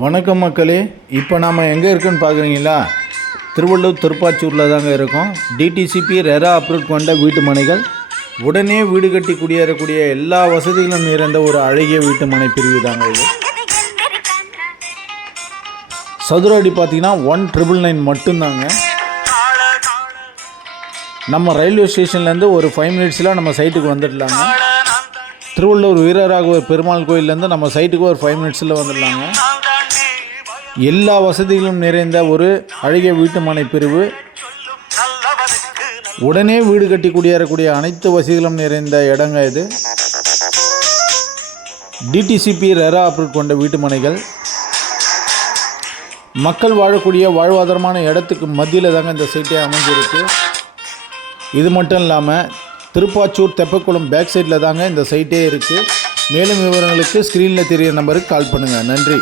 வணக்கம் மக்களே இப்போ நாம் எங்கே இருக்குன்னு பார்க்குறீங்களா திருவள்ளூர் திருப்பாச்சூரில் தாங்க இருக்கோம். டிடிசிபி ரெரா அப்ரூவ் கொண்ட வீட்டு மனைகள் உடனே வீடு கட்டி குடியேறக்கூடிய எல்லா வசதிகளும் நிறைந்த ஒரு அழகிய வீட்டு மனை பிரிவு தாங்க இது. சதுர அடி பார்த்தீங்கன்னா ஒன் ட்ரிபிள் நைன் மட்டும்தாங்க. நம்ம ரயில்வே ஸ்டேஷன்லேருந்து ஒரு ஃபைவ் மினிட்ஸில் நம்ம சைட்டுக்கு வந்துடலாங்க. திருவள்ளூர் வீரராகவர் பெருமாள் கோயிலேருந்து நம்ம சைட்டுக்கு ஒரு ஃபைவ் மினிட்ஸில் வந்துடலாங்க. எல்லா வசதிகளும் நிறைந்த ஒரு அழகிய வீட்டுமனை பிரிவு. உடனே வீடு கட்டி குடியேறக்கூடிய அனைத்து வசதிகளும் நிறைந்த இடங்க இது. டிடிசிபி ரெரா அப்ரூவ் கொண்ட வீட்டுமனைகள் மக்கள் வாழக்கூடிய வாழ்வாதாரமான இடத்துக்கு மத்தியில் தாங்க இந்த சைட்டே அமைஞ்சிருக்கு. இது மட்டும் இல்லாமல் திருப்பாச்சூர் தெப்பக்குளம் பேக் சைடில் தாங்க இந்த சைட்டே இருக்குது மேலும் விவரங்களுக்கு ஸ்க்ரீனில் தெரியிற நம்பருக்கு கால் பண்ணுங்கள் நன்றி.